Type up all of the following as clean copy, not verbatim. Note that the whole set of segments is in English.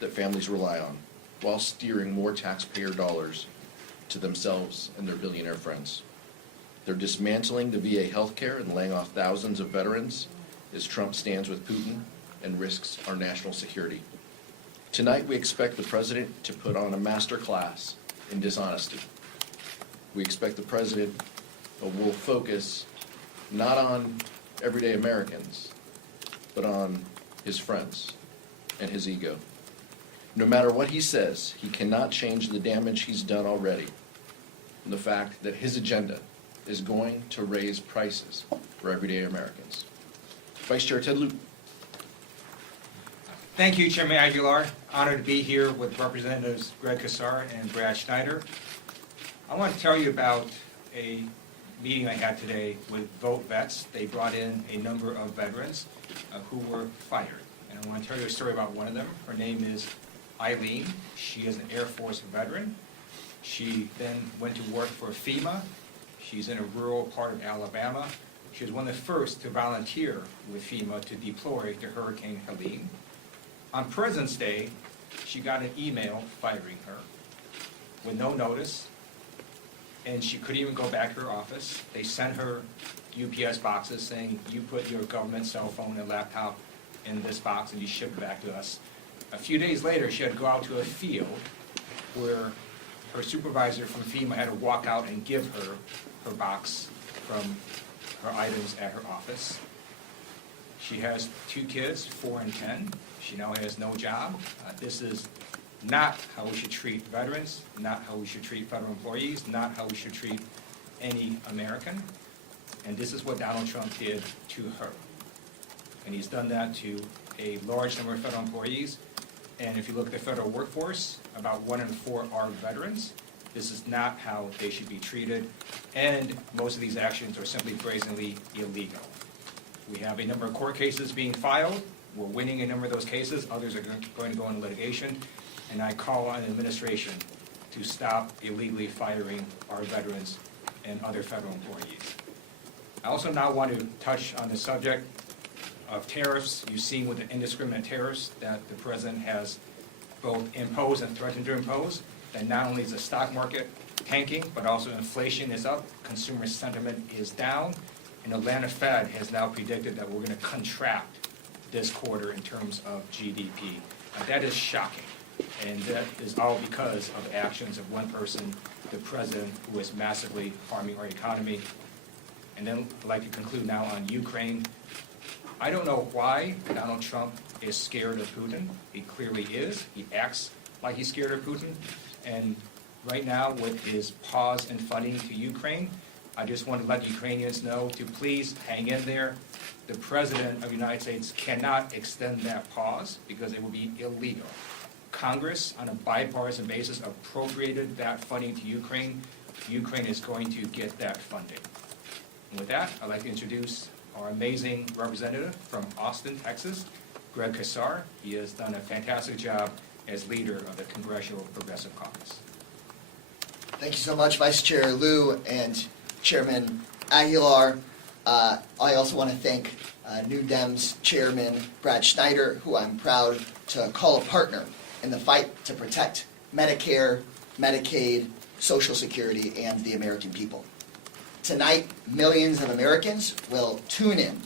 that families rely on, while steering more taxpayer dollars to themselves and their billionaire friends. They're dismantling the VA healthcare and laying off thousands of veterans as Trump stands with Putin and risks our national security. Tonight, we expect the president to put on a master class in dishonesty. We expect the president will focus not on everyday Americans, but on his friends and his ego. No matter what he says, he cannot change the damage he's done already, and the fact that his agenda is going to raise prices for everyday Americans. Vice Chair Ted Lieu. Thank you, Chairman Aguilar. Honored to be here with Representatives Greg Casar and Brad Schneider. I want to tell you about a meeting I had today with Vote Vets. They brought in a number of veterans who were fired. And I want to tell you a story about one of them. Her name is Eileen. She is an Air Force veteran. She then went to work for FEMA. She's in a rural part of Alabama. She was one of the first to volunteer with FEMA to deploy to Hurricane Helene. On President's Day, she got an email firing her with no notice, and she couldn't even go back to her office. They sent her UPS boxes saying, you put your government cell phone and laptop in this box and you ship it back to us. A few days later, she had to go out to a field where her supervisor from FEMA had to walk out and give her her box from her items at her office. She has 2 kids, 4 and 10. She now has no job. This is not how we should treat veterans, not how we should treat federal employees, not how we should treat any American. And this is what Donald Trump did to her. And he's done that to a large number of federal employees. And if you look at the federal workforce, about 1 in 4 are veterans. This is not how they should be treated. And most of these actions are simply brazenly illegal. We have a number of court cases being filed. We're winning a number of those cases. Others are going to go into litigation. And I call on the administration to stop illegally firing our veterans and other federal employees. I also now want to touch on the subject of tariffs. You've seen with the indiscriminate tariffs that the president has both imposed and threatened to impose. And not only is the stock market tanking, but also inflation is up, consumer sentiment is down, and the Atlanta Fed has now predicted that we're going to contract this quarter in terms of GDP. Now, that is shocking, and that is all because of actions of one person, the president, who is massively harming our economy. And then I'd like to conclude now on Ukraine. I don't know why Donald Trump is scared of Putin. He clearly is. He acts like he's scared of Putin. And right now, with his pause in funding to Ukraine, I just want to let Ukrainians know to please hang in there. The President of the United States cannot extend that pause because it will be illegal. Congress, on a bipartisan basis, appropriated that funding to Ukraine. Ukraine is going to get that funding. And with that, I'd like to introduce our amazing representative from Austin, Texas, Greg Casar. He has done a fantastic job as leader of the Congressional Progressive Caucus. Thank you so much, Vice Chair Lieu and Chairman Aguilar. I also want to thank New Dems Chairman Brad Schneider, who I'm proud to call a partner in the fight to protect Medicare, Medicaid, Social Security, and the American people. Tonight, millions of Americans will tune in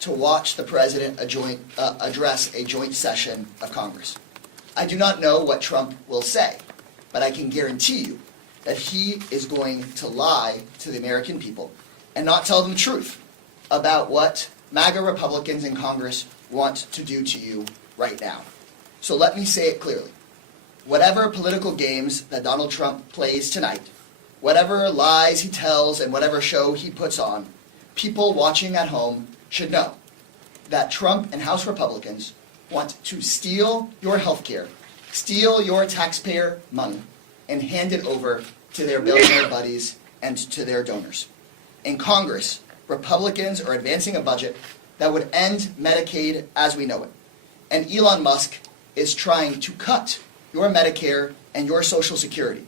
to watch the President address a joint session of Congress. I do not know what Trump will say, but I can guarantee you that he is going to lie to the American people and not tell them the truth about what MAGA Republicans in Congress want to do to you right now. So let me say it clearly. Whatever political games that Donald Trump plays tonight, whatever lies he tells and whatever show he puts on, people watching at home should know that Trump and House Republicans want to steal your health care, steal your taxpayer money, and hand it over to their billionaire buddies and to their donors. In Congress, Republicans are advancing a budget that would end Medicaid as we know it. And Elon Musk is trying to cut your Medicare and your Social Security.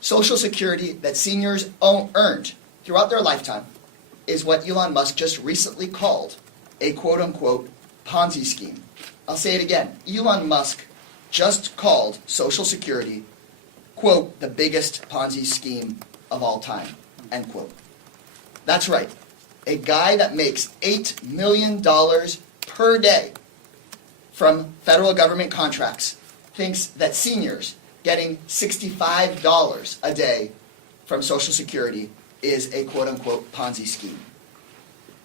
Social Security that seniors earned throughout their lifetime is what Elon Musk just recently called a quote-unquote Ponzi scheme. I'll say it again. Elon Musk just called Social Security, quote, the biggest Ponzi scheme of all time, end quote. That's right. A guy that makes $8 million per day from federal government contracts thinks that seniors getting $65 a day from Social Security is a quote-unquote Ponzi scheme.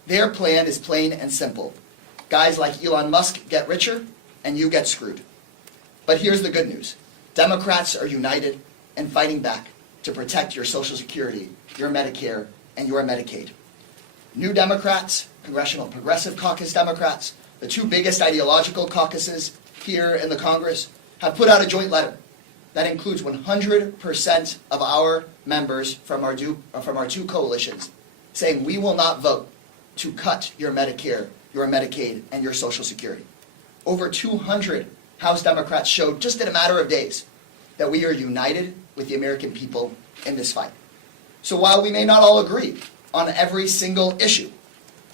Their plan is plain and simple. Guys like Elon Musk get richer, and you get screwed. But here's the good news. Democrats are united and fighting back to protect your Social Security, your Medicare, and your Medicaid. New Democrats, Congressional Progressive Caucus Democrats, the two biggest ideological caucuses here in the Congress, have put out a joint letter that includes 100% of our members from our two coalitions saying we will not vote to cut your Medicare, your Medicaid, and your Social Security. Over 200 House Democrats showed just in a matter of days that we are united with the American people in this fight. So while we may not all agree on every single issue,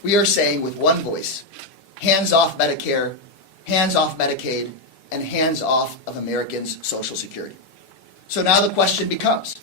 we are saying with one voice, hands off Medicare, hands off Medicaid, and hands off of Americans' Social Security. So now the question becomes,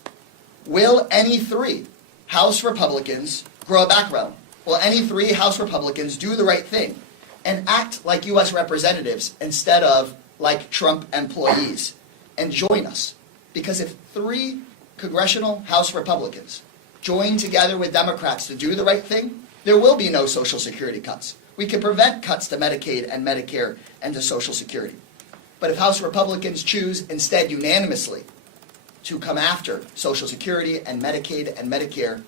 will any three House Republicans grow a background? Will any three House Republicans do the right thing and act like U.S. representatives instead of like Trump employees and join us? Because if three congressional House Republicans join together with Democrats to do the right thing, there will be no Social Security cuts. We can prevent cuts to Medicaid and Medicare and to Social Security. But if House Republicans choose instead unanimously to come after Social Security and Medicaid and Medicare,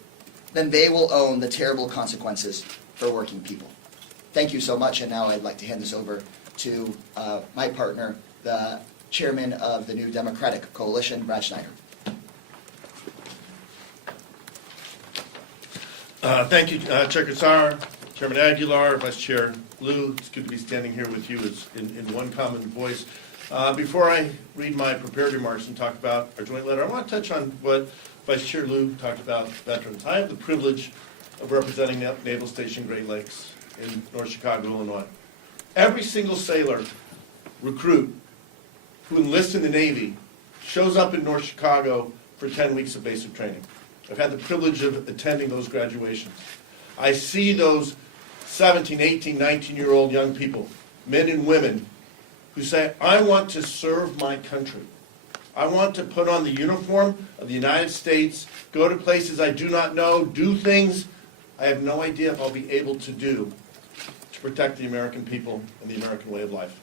then they will own the terrible consequences for working people. Thank you so much, and now I'd like to hand this over to my partner, the chairman of the New Democratic Coalition, Brad Schneider. Thank you, Chair Kassar, Chairman Aguilar, Vice Chair Liu. It's good to be standing here with you in one common voice. Before I read my prepared remarks and talk about our joint letter, I want to touch on what Vice Chair Liu talked about veterans. I have the privilege of representing Naval Station Great Lakes in North Chicago, Illinois. Every single sailor recruit who enlists in the Navy shows up in North Chicago for 10 weeks of basic training. I've had the privilege of attending those graduations. I see those 17, 18, 19-year-old young people, men and women, who say, I want to serve my country. I want to put on the uniform of the United States, go to places I do not know, do things I have no idea if I'll be able to do to protect the American people and the American way of life.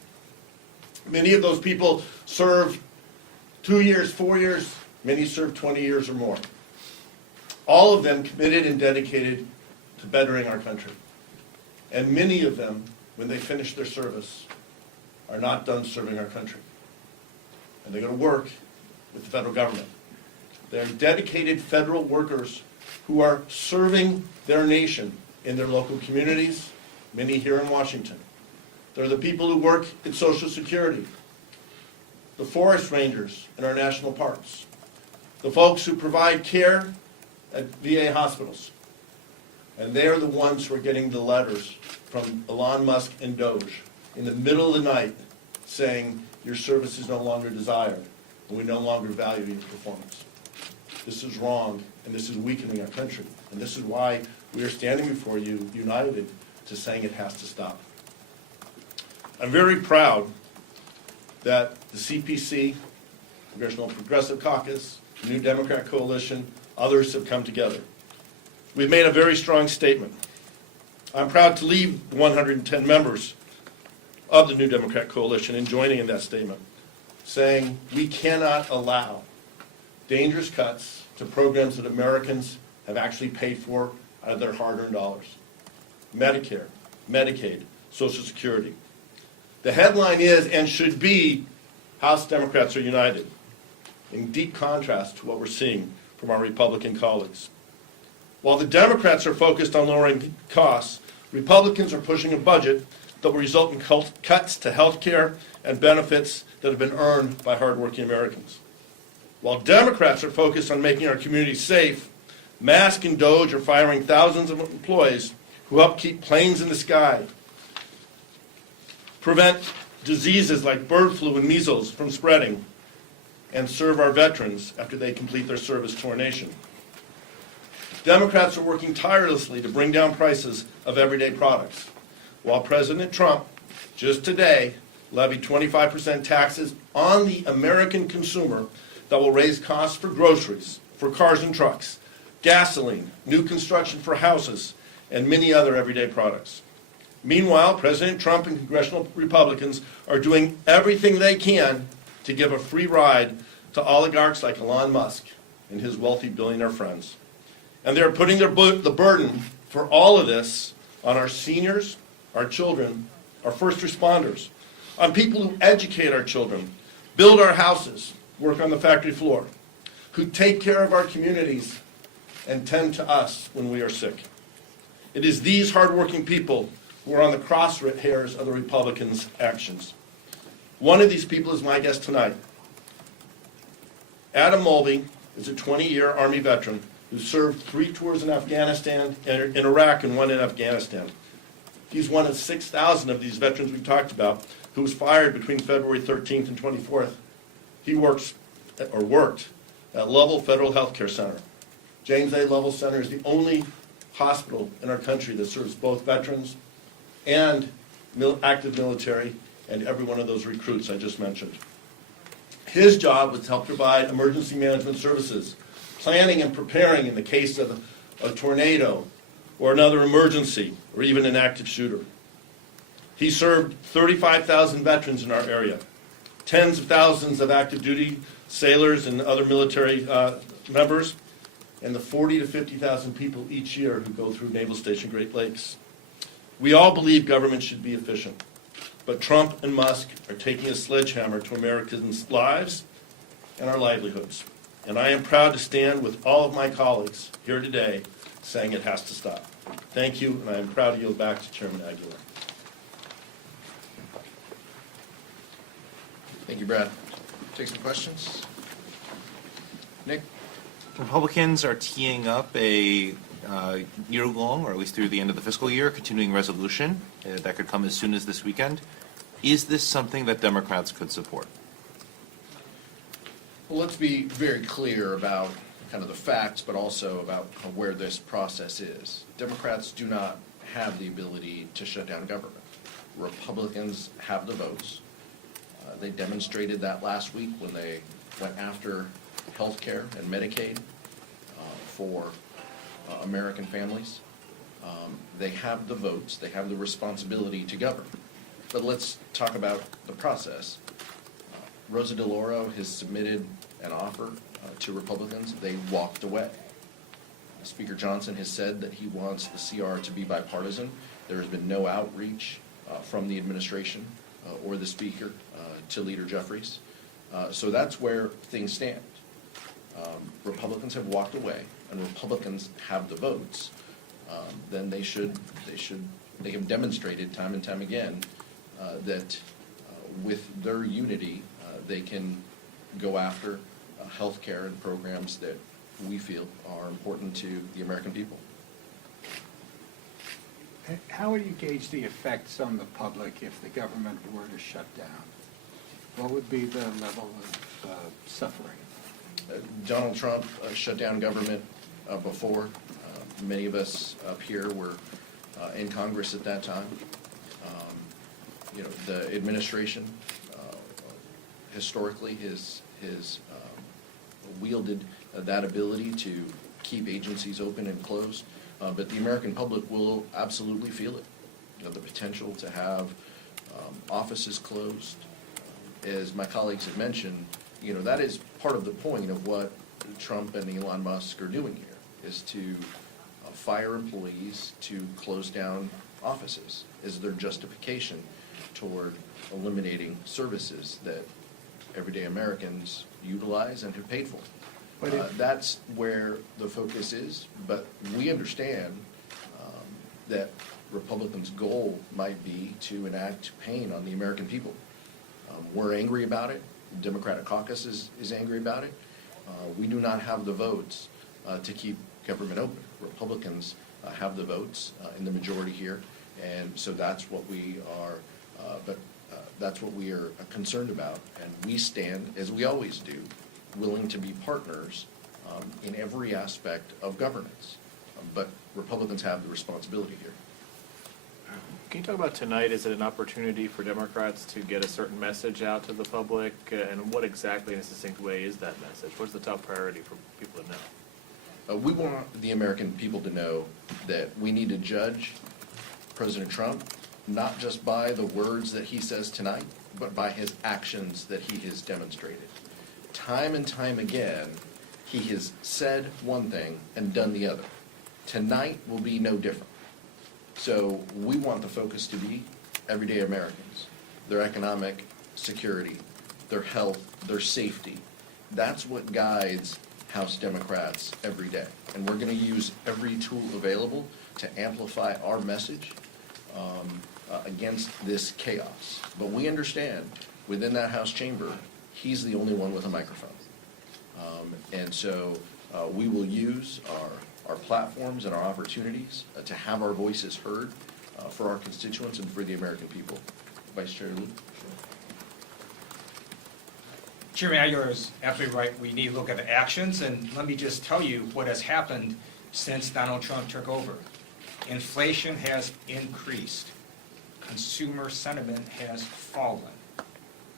Many of those people serve 2 years, 4 years, many serve 20 years or more. All of them committed and dedicated to bettering our country. And many of them, when they finish their service, are not done serving our country. And they go to work with the federal government. They're dedicated federal workers who are serving their nation in their local communities, many here in Washington. They're the people who work in Social Security, the forest rangers in our national parks, the folks who provide care at VA hospitals. And they are the ones who are getting the letters from Elon Musk and Doge in the middle of the night saying your service is no longer desired and we no longer value your performance. This is wrong, and this is weakening our country. And this is why we are standing before you united to saying it has to stop. I'm very proud that the CPC, Congressional Progressive Caucus, the New Democrat Coalition, others have come together. We've made a very strong statement. I'm proud to lead the 110 members of the New Democrat Coalition in joining in that statement, saying we cannot allow dangerous cuts to programs that Americans have actually paid for out of their hard-earned dollars. Medicare, Medicaid, Social Security. The headline is, and should be, House Democrats are united, in deep contrast to what we're seeing from our Republican colleagues. While the Democrats are focused on lowering costs, Republicans are pushing a budget that will result in cuts to health care and benefits that have been earned by hardworking Americans. While Democrats are focused on making our communities safe, Musk and Doge are firing thousands of employees who help keep planes in the sky, prevent diseases like bird flu and measles from spreading, and serve our veterans after they complete their service to our nation. Democrats are working tirelessly to bring down prices of everyday products, while President Trump, just today, levied 25% taxes on the American consumer that will raise costs for groceries, for cars and trucks, gasoline, new construction for houses, and many other everyday products. Meanwhile, President Trump and congressional Republicans are doing everything they can to give a free ride to oligarchs like Elon Musk and his wealthy billionaire friends. And they're putting the burden for all of this on our seniors, our children, our first responders, on people who educate our children, build our houses, work on the factory floor, who take care of our communities and tend to us when we are sick. It is these hardworking people who are on the crosshairs of the Republicans' actions. One of these people is my guest tonight. Adam Mulvey is a 20-year Army veteran who served 3 tours in Afghanistan, in Iraq, and 1 in Afghanistan. He's one of 6,000 of these veterans we've talked about who was fired between February 13th and 24th. He worked at Lovell Federal Health Care Center. James A. Lovell Center is the only hospital in our country that serves both veterans and active military and every one of those recruits I just mentioned. His job was to help provide emergency management services, planning and preparing in the case of a tornado or another emergency or even an active shooter. He served 35,000 veterans in our area, tens of thousands of active duty sailors and other military members, and the 40 to 50,000 people each year who go through Naval Station Great Lakes. We all believe government should be efficient, but Trump and Musk are taking a sledgehammer to Americans' lives and our livelihoods. And I am proud to stand with all of my colleagues here today saying it has to stop. Thank you, and I am proud to yield back to Chairman Aguilar. Thank you, Brad. Take some questions. Nick? Republicans are teeing up a year-long, or at least through the end of the fiscal year, continuing resolution that could come as soon as this weekend. Is this something that Democrats could support? Well, let's be very clear about kind of the facts, but also about where this process is. Democrats do not have the ability to shut down government. Republicans have the votes. They demonstrated that last week when they went after health care and Medicaid for American families. They have the votes. They have the responsibility to govern. But let's talk about the process. Rosa DeLauro has submitted an offer to Republicans. They walked away. Speaker Johnson has said that he wants the CR to be bipartisan. There has been no outreach from the administration or the Speaker to Leader Jeffries. So that's where things stand. Republicans have walked away, and Republicans have the votes. Then they have demonstrated time and time again that with their unity, they can go after health care and programs that we feel are important to the American people. How would you gauge the effects on the public if the government were to shut down? What would be the level of suffering? Donald Trump shut down government before. Many of us up here were in Congress at that time. The administration historically has wielded that ability to keep agencies open and closed, but the American public will absolutely feel it. The potential to have offices closed, as my colleagues have mentioned, that is part of the point of what Trump and Elon Musk are doing here, is to fire employees, to close down offices, is their justification toward eliminating services that everyday Americans utilize and have paid for. But that's where the focus is, but we understand that Republicans' goal might be to enact pain on the American people. We're angry about it. The Democratic Caucus is angry about it. We do not have the votes to keep government open. Republicans have the votes in the majority here, and so that's what we are. But That's what we are concerned about, and we stand, as we always do, willing to be partners in every aspect of governance. But Republicans have the responsibility here. Can you talk about tonight? Is it an opportunity for Democrats to get a certain message out to the public? And what exactly, in a succinct way, is that message? What's the top priority for people to know? We want the American people to know that we need to judge President Trump not just by the words that he says tonight, but by his actions that he has demonstrated. Time and time again, he has said one thing and done the other. Tonight will be no different. So we want the focus to be everyday Americans, their economic security, their health, their safety. That's what guides House Democrats every day. And we're going to use every tool available to amplify our message against this chaos. But we understand within that House chamber, he's the only one with a microphone. And so we will use our platforms and our opportunities to have our voices heard for our constituents and for the American people. Vice Chair Liu? Chairman Aguilar is absolutely right. We need to look at the actions, and let me just tell you what has happened since Donald Trump took over. Inflation has increased. Consumer sentiment has fallen.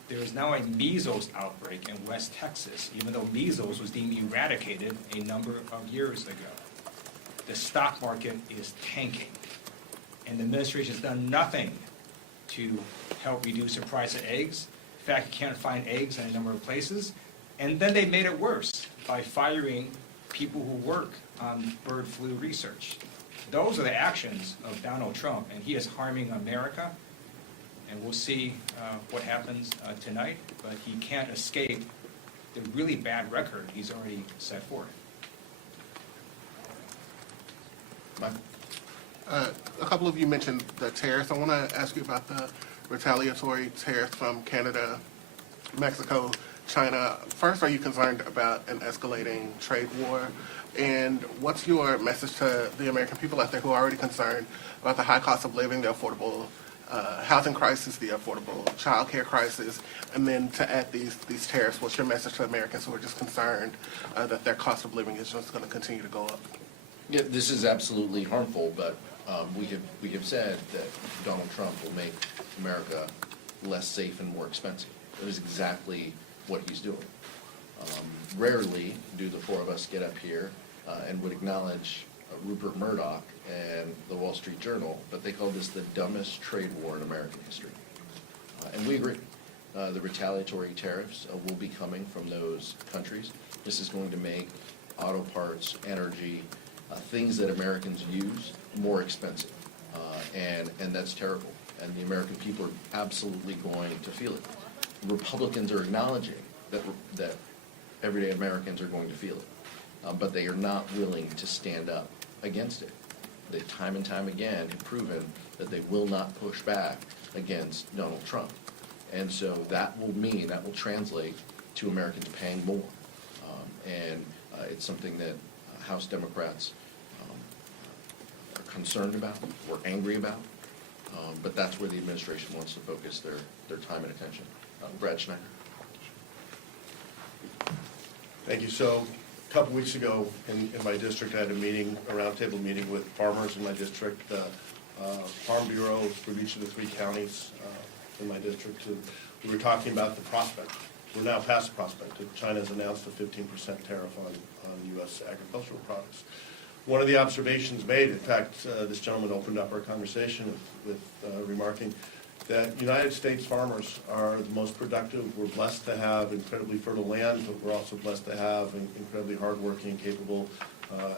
There is now a measles outbreak in West Texas, even though measles was deemed eradicated a number of years ago. The stock market is tanking, and the administration has done nothing to help reduce the price of eggs. In fact, you can't find eggs in a number of places. And then they made it worse by firing people who work on bird flu research. Those are the actions of Donald Trump, and he is harming America. And we'll see what happens tonight, but he can't escape the really bad record he's already set forth. Mike? A couple of you mentioned the tariffs. I want to ask you about the retaliatory tariffs from Canada, Mexico, China. First, are you concerned about an escalating trade war? And what's your message to the American people out there who are already concerned about the high cost of living, the affordable housing crisis, the affordable child care crisis, and then to add these tariffs, what's your message to Americans who are just concerned that their cost of living is just going to continue to go up? Yeah, this is absolutely harmful, but we have said that Donald Trump will make America less safe and more expensive. That is exactly what he's doing. Rarely do the four of us get up here and would acknowledge Rupert Murdoch and the Wall Street Journal, but they call this the dumbest trade war in American history. And we agree. The retaliatory tariffs will be coming from those countries. This is going to make auto parts, energy, things that Americans use more expensive. And that's terrible. And the American people are absolutely going to feel it. Republicans are acknowledging that everyday Americans are going to feel it. But they are not willing to stand up against it. They time and time again have proven that they will not push back against Donald Trump. And so that will translate to Americans paying more. And it's something that House Democrats are concerned about, or angry about. But that's where the administration wants to focus their time and attention. Brad Schneider. Thank you. So a couple weeks ago in my district, I had a roundtable meeting with farmers in my district, Farm Bureau for each of the three counties in my district. And we were talking about the prospect. We're now past the prospect. China has announced a 15% tariff on U.S. agricultural products. One of the observations made, in fact, this gentleman opened up our conversation with remarking that United States farmers are the most productive. We're blessed to have incredibly fertile land, but we're also blessed to have an incredibly hardworking and capable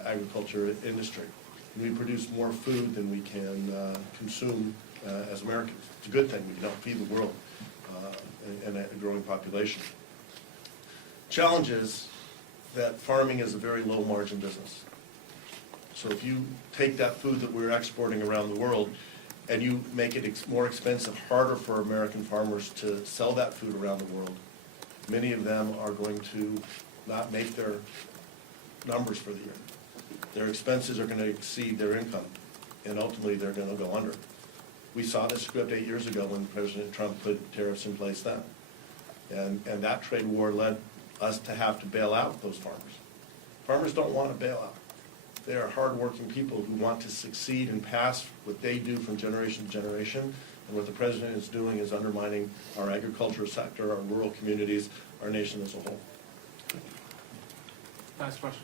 agriculture industry. We produce more food than we can consume as Americans. It's a good thing. We can help feed the world and a growing population. Challenge is that farming is a very low margin business. So if you take that food that we're exporting around the world and you make it more expensive, harder for American farmers to sell that food around the world, many of them are going to not make their numbers for the year. Their expenses are going to exceed their income, and ultimately they're going to go under. We saw this script 8 years ago when President Trump put tariffs in place then. And that trade war led us to have to bail out those farmers. Farmers don't want to bail out. They are hardworking people who want to succeed and pass what they do from generation to generation. And what the president is doing is undermining our agricultural sector, our rural communities, our nation as a whole. Last question.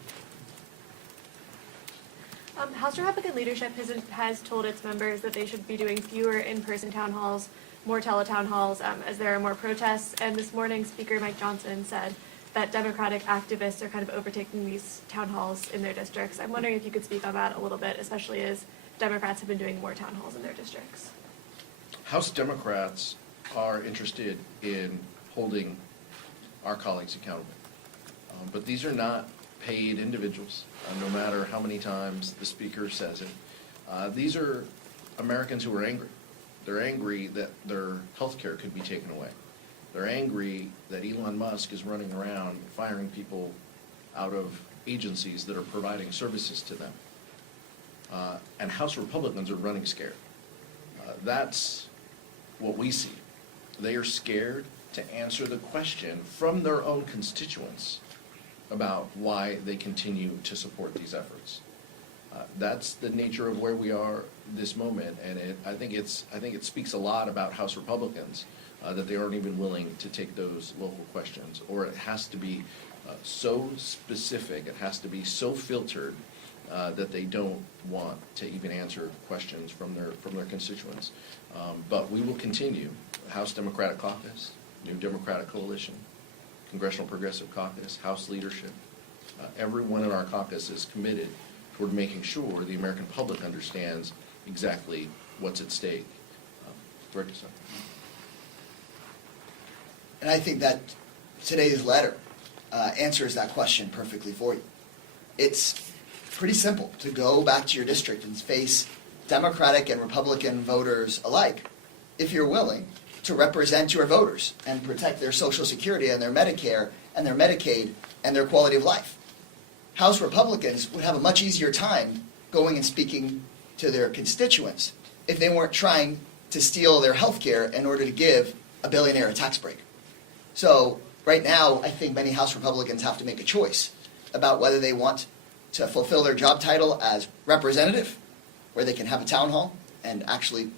House Republican leadership has told its members that they should be doing fewer in-person town halls, more teletown halls, as there are more protests. And this morning, Speaker Mike Johnson said that Democratic activists are kind of overtaking these town halls in their districts. I'm wondering if you could speak on that a little bit, especially as Democrats have been doing more town halls in their districts. House Democrats are interested in holding our colleagues accountable. But these are not paid individuals, no matter how many times the speaker says it. These are Americans who are angry. They're angry that their health care could be taken away. They're angry that Elon Musk is running around firing people out of agencies that are providing services to them. And House Republicans are running scared. That's what we see. They are scared to answer the question from their own constituents about why they continue to support these efforts. That's the nature of where we are this moment, and I think it speaks a lot about House Republicans that they aren't even willing to take those local questions, or it has to be so specific, it has to be so filtered that they don't want to even answer questions from their constituents. But we will continue. House Democratic Caucus, New Democratic Coalition, Congressional Progressive Caucus, House leadership. Everyone in our caucus is committed toward making sure the American public understands exactly what's at stake. Director Sutton. And I think that today's letter answers that question perfectly for you. It's pretty simple to go back to your district and face Democratic and Republican voters alike, if you're willing to represent your voters and protect their Social Security and their Medicare and their Medicaid and their quality of life. House Republicans would have a much easier time going and speaking to their constituents if they weren't trying to steal their health care in order to give a billionaire a tax break. So right now, I think many House Republicans have to make a choice about whether they want to fulfill their job title as representative, where they can have a town hall and actually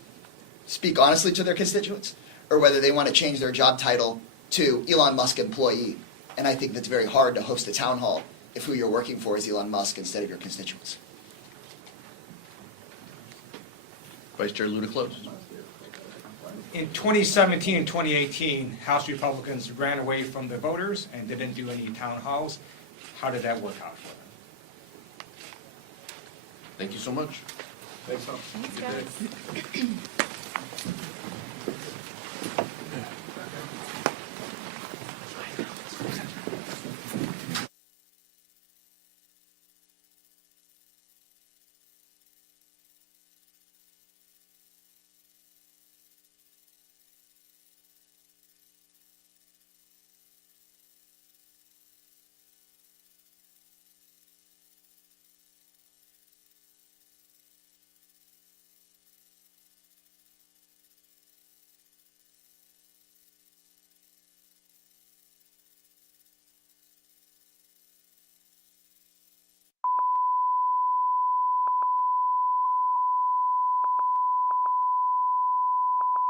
speak honestly to their constituents, or whether they want to change their job title to Elon Musk employee. And I think that's very hard to host a town hall if who you're working for is Elon Musk instead of your constituents. Vice Chair Lou to close. In 2017 and 2018, House Republicans ran away from the voters and didn't do any town halls. How did that work out for them? Thank you so much. Thanks, Thanks, guys.